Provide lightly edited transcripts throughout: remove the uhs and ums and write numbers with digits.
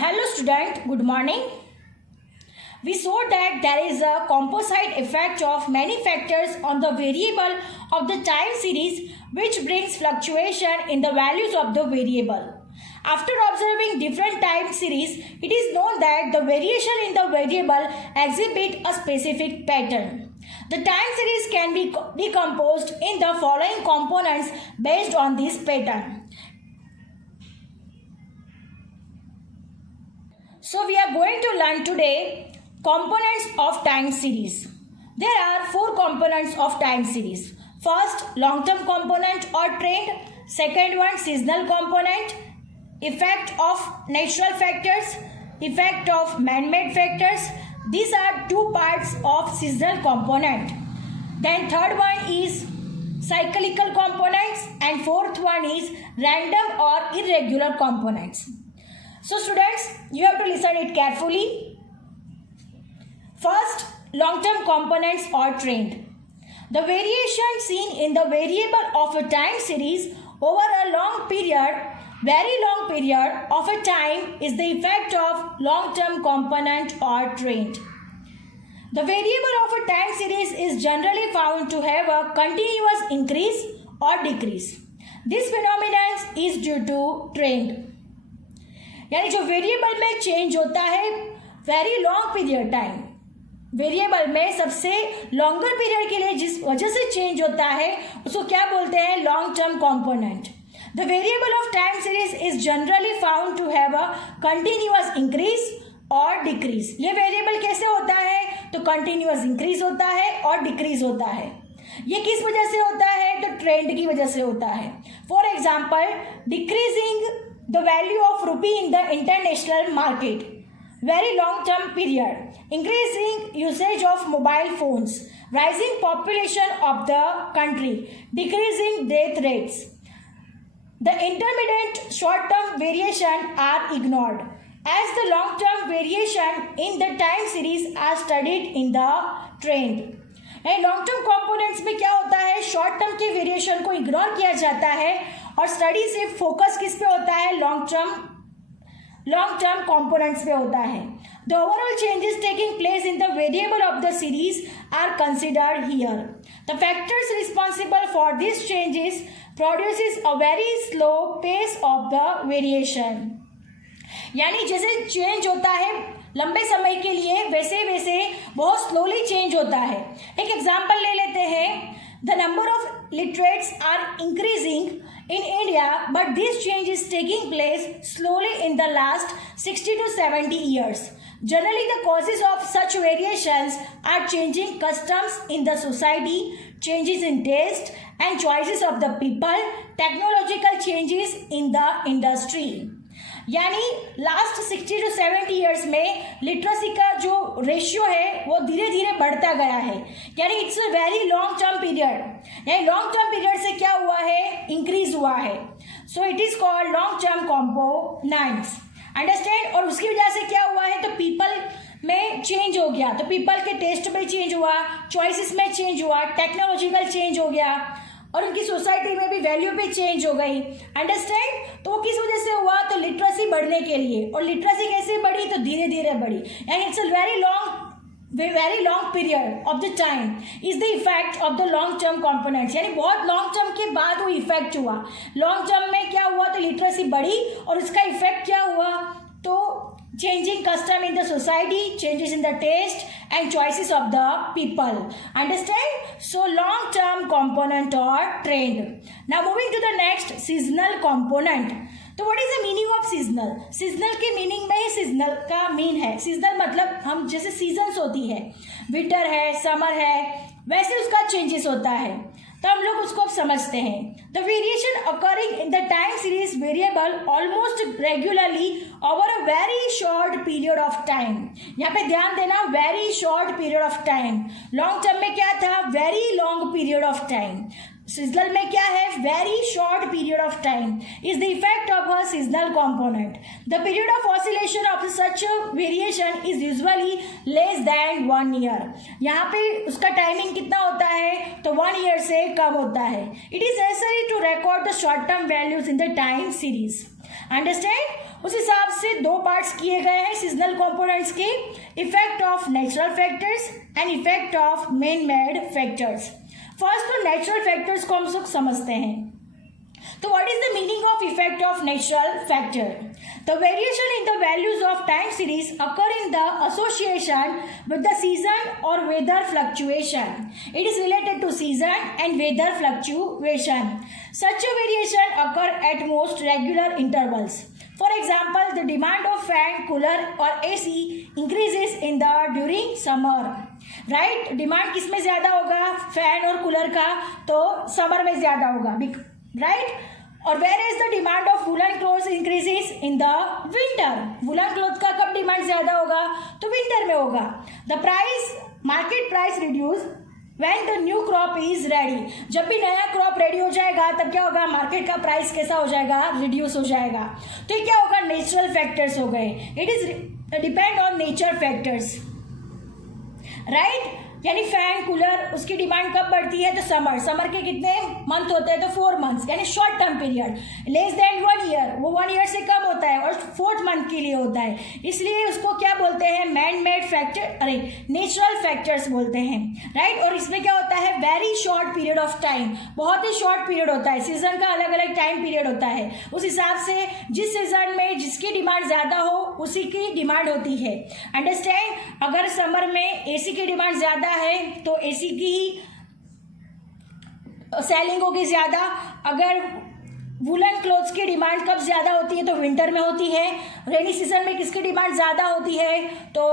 Hello student, good morning. We saw that there is a composite effect of many factors on the variable of the time series which brings fluctuation in the values of the variable. After observing different time series, it is known that the variation in the variable exhibit a specific pattern. The time series can be decomposed in the following components based on this pattern. So we are going to learn today components of time series. There are 4 components of time series. First, long-term component or trend. Second one, seasonal component. Effect of natural factors. Effect of man-made factors. These are 2 parts of seasonal component. Then third one is cyclical components and fourth one is random or irregular components. So students, you have to listen it carefully. First, long-term components or trend. The variation seen in the variable of a time series over a long period, very long period of a time is the effect of long-term component or trend. The variable of a time series is generally found to have a continuous increase or decrease. This phenomenon is due to trend. यानी जो वेरिएबल में चेंज होता है very long period time, variable में सबसे longer period के लिए जिस वजह से चेंज होता है उसको क्या बोलते हैं, long term component. The variable of time series is generally found to have a continuous increase or decrease. ये वेरिएबल कैसे होता है, तो कंटिन्यूअस इंक्रीज होता है और डिक्रीज होता है. ये किस वजह से होता है, तो ट्रेंड की वजह से होता है. For example, decreasing the value of rupee in the international market, very long term period, increasing usage of mobile phones, rising population of the country, decreasing death rates. The intermediate short term variation are ignored as the long term variation in the time series are studied in the trend. Long term components में क्या होता है, short term के वेरिएशन को इग्नोर किया जाता है और स्टडी से फोकस किस पे होता है, लॉन्ग टर्म कंपोनेंट्स पे होता है. The overall changes taking place in the variable of the series are considered here. The factors responsible for this changes produces a very slow pace of the variation. यानी जैसे चेंज होता है लंबे समय के लिए वैसे वैसे बहुत स्लोली चेंज होता है. एक एग्जांपल ले लेते हैं. The number of literates are increasing in India, but this change is taking place slowly in the last 60 to 70 years. Generally, the causes of such variations are changing customs in the society, changes in taste and choices of the people, technological changes in the industry. यानी लास्ट 60 to 70 ईयर्स में लिटरेसी का जो रेशियो है वो धीरे धीरे बढ़ता गया है. यानी it's a very long term period. यानी लॉन्ग टर्म पीरियड से क्या हुआ है, इंक्रीज हुआ है. So it is called long term components. Understand. और उसकी वजह से क्या हुआ है, तो पीपल में चेंज हो गया, तो पीपल के टेस्ट में चेंज हुआ, चॉइसेस में चेंज हुआ, टेक्नोलॉजिकल चेंज हो गया और उनकी सोसाइटी में भी वैल्यू भी चेंज हो गई. अंडरस्टैंड. तो किस वजह से हुआ, तो लिटरेसी बढ़ने के लिए. और लिटरेसी कैसे बढ़ी, तो धीरे धीरे बढ़ी. And it's a very long period of the time is the effect of the long term components. यानी बहुत लॉन्ग टर्म के बाद वो इफेक्ट हुआ. लॉन्ग टर्म में क्या हुआ, तो लिटरेसी बढ़ी और इसका इफेक्ट क्या हुआ, तो changing custom in the society, changes in the taste and choices of the people. Understand? So long term component or trend. Now moving to the next, seasonal component. तो what is the meaning of seasonal? seasonal के meaning में ही seasonal का mean है. seasonal मतलब हम जैसे seasons होती है, winter है, summer है, वैसे उसका changes होता है, तो हम लोग उसको समझते हैं. The variation occurring in the time series variable almost regularly over a very short period of time. यहाँ पे ध्यान देना, very short period of time. Long term में क्या था, very long period of time. Seasonal में क्या है, very short period of time is the effect of a seasonal component. The period of oscillation of such variation is usually less than 1 ईयर. यहाँ पे उसका टाइमिंग कितना होता है, तो 1 ईयर से कम होता है. It is necessary to record the short term values in the time series. Understand. उस हिसाब से दो पार्ट्स किए गए हैं सीजनल कंपोनेंट्स के, effect of natural factors and effect of man made factors. First तो नेचुरल फैक्टर्स को हम लोग समझते हैं। तो what is the meaning of effect of natural factor? The variation in the values of time series occur in the association with the season or weather fluctuation. It is related to season and weather fluctuation. Such a variation occur at most regular intervals. For example, the demand of fan, cooler or AC increases in the during summer. Right? Demand किस में ज़्यादा होगा? फैन और कूलर का, तो समर में ज़्यादा होगा, राइट? और where is the demand of woollen clothes increases in the winter. Woollen cloth का कब डिमांड ज्यादा होगा? तो विंटर में होगा। The price, market price reduce when the new crop is ready. जब भी नया क्रॉप रेडी हो जाएगा तब क्या होगा? मार्केट का प्राइस कैसा हो जाएगा? रिड्यूस हो जाएगा। तो ये क्या होगा? नेचुरल फैक्टर्स हो गए। It is depend on nature factors, right? यानी फैन, कूलर, उसकी डिमांड कब बढ़ती है? तो समर। समर के कितने मंथ होते हैं? तो 4 मंथ्स, यानी short term period. Less than 1 ईयर, वो 1 ईयर से कम होता है और 4th मंथ के लिए होता है, इसलिए उसको क्या बोलते हैं? मैन मेड फैक्टर, अरे नेचुरल फैक्टर्स बोलते हैं, राइट? और इसमें क्या होता है? Very short period of time, बहुत ही शॉर्ट पीरियड होता है। सीजन का अलग अलग टाइम पीरियड होता है, उस हिसाब से जिस सीजन में जिसकी डिमांड ज्यादा हो उसी की डिमांड होती है। अंडरस्टैंड? अगर समर में एसी की डिमांड ज्यादा है तो एसी की ही सेलिंग होगी ज्यादा। अगर वुलन क्लोथ्स की डिमांड कब ज्यादा होती है? तो विंटर में होती है। रेनी सीजन में किसकी डिमांड ज्यादा होती है? तो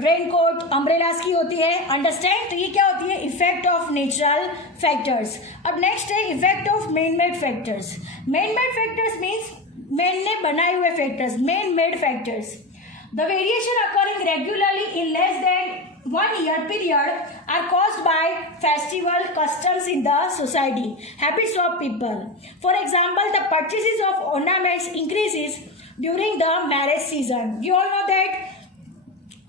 रेनकोट, अम्ब्रेलास की होती है। अंडरस्टैंड? तो ये क्या होती है? Effect of natural factors. अब नेक्स्ट है effect of man made factors. Man made factors means man ने बनाए हुए factors, man made factors. The variation occurring regularly in less than 1 year period are caused by festival customs in the society, habits of people. For example, the purchases of ornaments increases during the marriage season. You all know that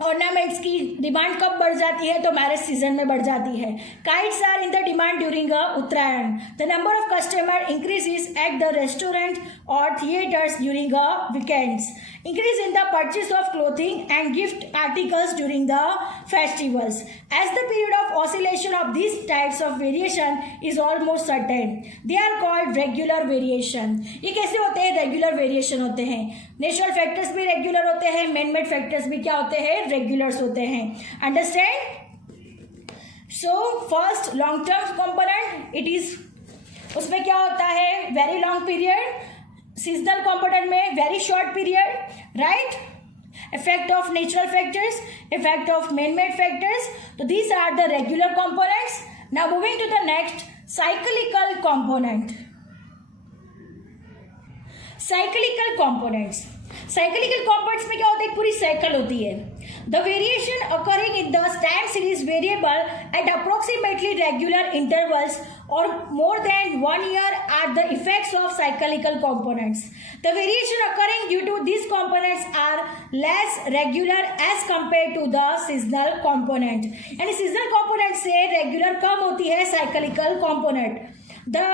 ornaments की डिमांड कब बढ़ जाती है? तो marriage season में बढ़ जाती है। Kites are in the demand during Uttarayan. The number of customer increases at the restaurant और theatres during weekends. Increase in the purchase of clothing and gift articles during the festivals. As the period of oscillation of these types of variation is almost certain, they are called regular variation. ये कैसे होते हैं? Regular variation होते हैं। Natural factors भी रेगुलर होते हैं, man made factors भी क्या होते हैं? रेगुलर्स होते हैं। Understand? So first long term component, it is, उसमें क्या होता है? Very long period. Seasonal component में very short period, right? Effect of natural factors, effect of man made factors. तो these are the regular components. Now moving to the next, cyclical component. Cyclical components, cyclical components में क्या होता है? पूरी cycle होती है। The variation occurring in the time series variable at approximately regular intervals or more than 1 year are the effects of cyclical components. The variation occurring due to these components are less regular as compared to the seasonal component. यानी seasonal component से regular कम होती है cyclical component. The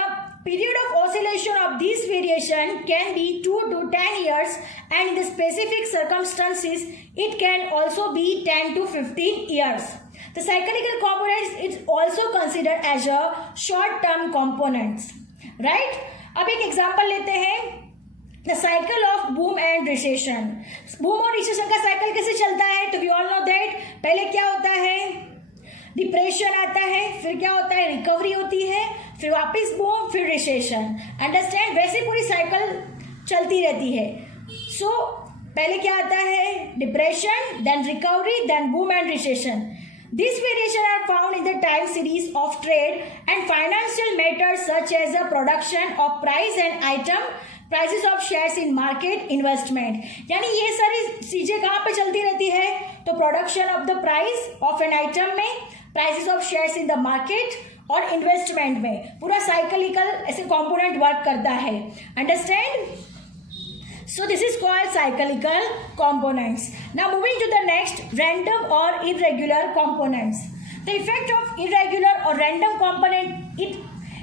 period of oscillation of this variation can be 2 to 10 years and in the specific circumstances it can also be 10 to 15 years. The cyclical components is also considered as a short-term components, right? अब एक एग्जांपल लेते हैं, the cycle of boom and recession. Boom और recession का साइकिल कैसे चलता है? तो we all know that पहले क्या होता है? डिप्रेशन आता है, फिर क्या होता है? रिकवरी होती है, फिर वापस बूम, फिर रिसेशन। अंडरस्टैंड? वैसे पूरी साइकिल चलती रहती है। सो पहले क्या आता है? Depression, then recovery, then boom and recession. These variations are found in the time series of trade and financial matters such as the production of price and item, prices of shares in market, investment. यानी ये सारी चीजें कहाँ पे चलती रहती है? तो production of the price of an item में, prices of shares in the market और इन्वेस्टमेंट में पूरा साइक्लिकल ऐसे कंपोनेंट वर्क करता है। Understand? So this is called cyclical components. Now moving to the next, random or irregular components. The effect of irregular or random component,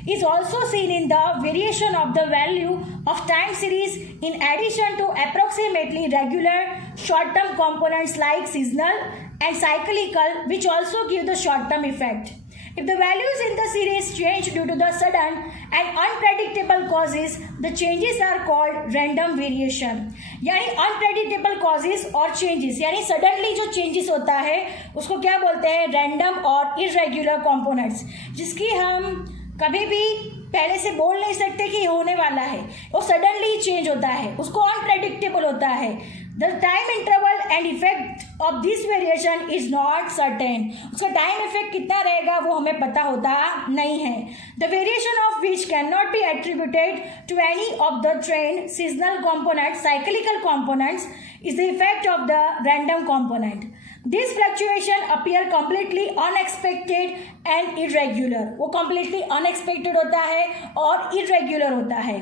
is also seen in the variation of the value of time series in addition to approximately regular short-term components like seasonal and cyclical, which also give the short-term effect. If the values in the series change due to the sudden and unpredictable causes, the changes are called random variation. यानी unpredictable causes और changes, यानी suddenly जो changes होता है उसको क्या बोलते हैं? random और irregular components, जिसकी हम कभी भी पहले से बोल नहीं सकते कि होने वाला है, वो सडनली चेंज होता है, उसको अनप्रेडिक्टेबल होता है. The time interval and effect of this variation is not certain. उसका टाइम इफेक्ट कितना रहेगा वो हमें पता होता नहीं है. The variation of which can not be attributed to any of the trend seasonal component cyclical components is the effect of the random component. This fluctuation appear completely unexpected and irregular. वो completely unexpected होता है और irregular होता है.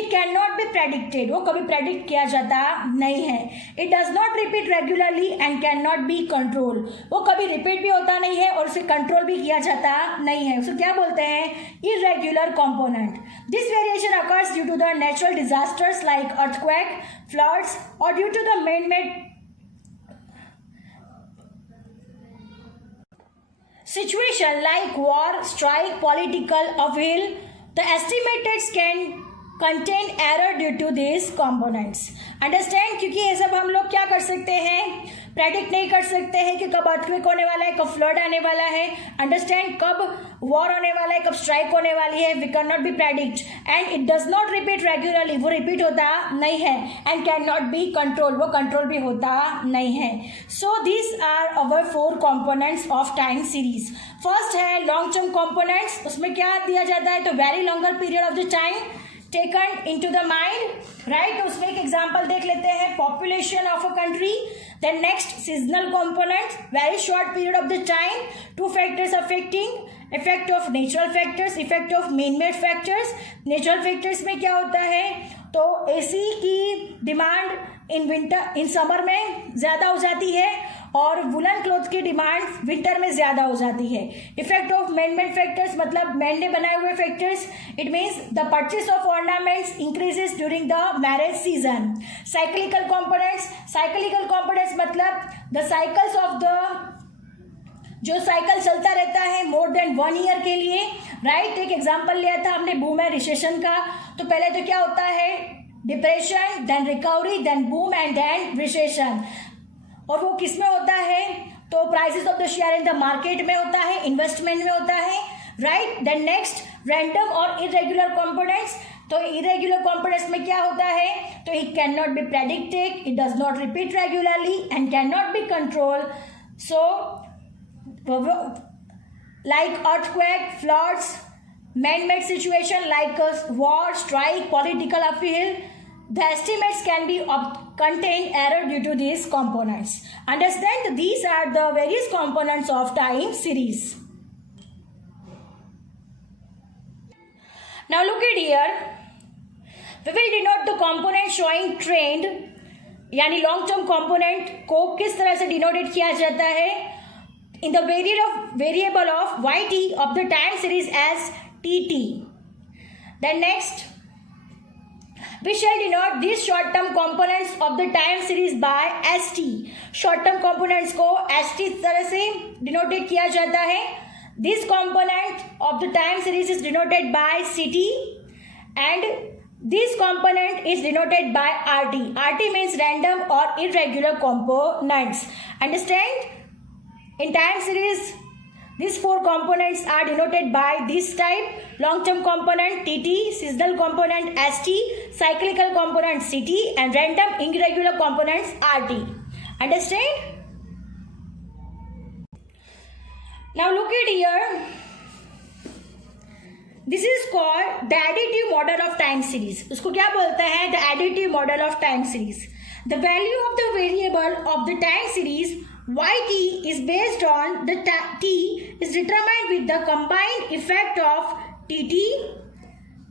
It cannot be predicted. वो कभी predict किया जाता नहीं है. It does not repeat regularly and cannot be controlled. वो कभी repeat भी होता नहीं है और उसे control भी किया जाता नहीं है. उसे क्या बोलते हैं? Irregular component. This variation occurs due to the natural disasters like earthquake, floods, or due to the man-made situation like war, strike, political upheaval. The estimates can contain error due to these components. Understand? क्योंकि ये सब हम लोग क्या कर सकते हैं? प्रेडिक्ट नहीं कर सकते हैं कि कब अर्थक्वेक होने वाला है, कब फ्लड आने वाला है. अंडरस्टैंड? कब वॉर होने वाला है, कब स्ट्राइक होने वाली है. We can not be predict and it does not repeat regularly. वो रिपीट होता नहीं है. And can not be control. वो कंट्रोल भी होता नहीं है. So this are our 4 components of time series. First है लॉन्ग टर्म कॉम्पोनेंट्स. उसमें क्या दिया जाता है? तो very longer period of the time taken into the mind, right? उसमें एक एग्जांपल देख लेते हैं, population of a country. Then next, seasonal components, very short period of the time. 2 factors affecting, effect of natural factors, effect of man-made factors. Natural factors में क्या होता है? तो AC की डिमांड इन समर में ज़्यादा हो जाती है और वुलन क्लोथ की डिमांड विंटर में ज़्यादा हो जाती है. इफेक्ट ऑफ मैन-मेड फैक्टर्स मतलब मैन ने बनाए हुए factors. It means the purchase of ornaments increases during the marriage season. Cyclical components मतलब द साइकिल्स ऑफ द जो साइकिल चलता रहता है मोर देन 1 ईयर के लिए, राइट? एक एग्जाम्पल लिया था हमने बूम एंड रिसेशन का. तो पहले तो क्या होता है? Depression, then recovery, then boom and then recession. और वो किस में होता है? तो prices of the share in the market में होता है, इन्वेस्टमेंट में होता है, राइट? देन नेक्स्ट रैंडम और इरेगुलर कंपोनेंट्स. तो इरेगुलर कंपोनेंट्स में क्या होता है? तो it can not be predicted, it does not repeat regularly and can not be control. So like earthquake, floods, man-made situation like a war, strike, political upheaval, the estimates can be contain error due to these components. Understand? These are the various components of time series. Now look at here. We will denote the component showing trend, यानी long term component को किस तरह से डिनोटेट किया जाता है? In the variable of yt of the time series as tt. Then next, we shall denote these short term components of the time series by st. short term components को st तरह से denoted किया जाता है. This component of the time series is denoted by ct and this component is denoted by rt. Rt means random or irregular components. Understand? In time series, these 4 components are denoted by this type: long-term component TT, seasonal component ST, cyclical component CT, and random irregular components RT. Understand? Now look at here. This is called the additive model of time series. उसको क्या बोलते हैं? The additive model of time series. The value of the variable of the time series yt is based on the t is determined with the combined effect of tt,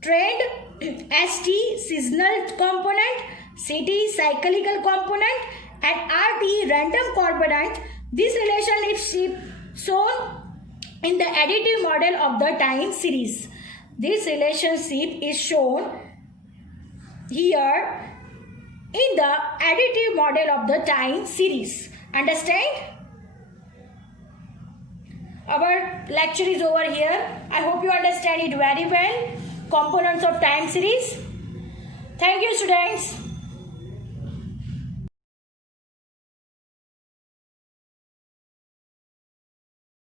trend, st, seasonal component, ct, cyclical component, and rt, random component. This relationship shown in the additive model of the time series. This relationship is shown here in the additive model of the time series. Understand? Our lecture is over here. I hope you understand it very well. Components of time series. Thank you, students.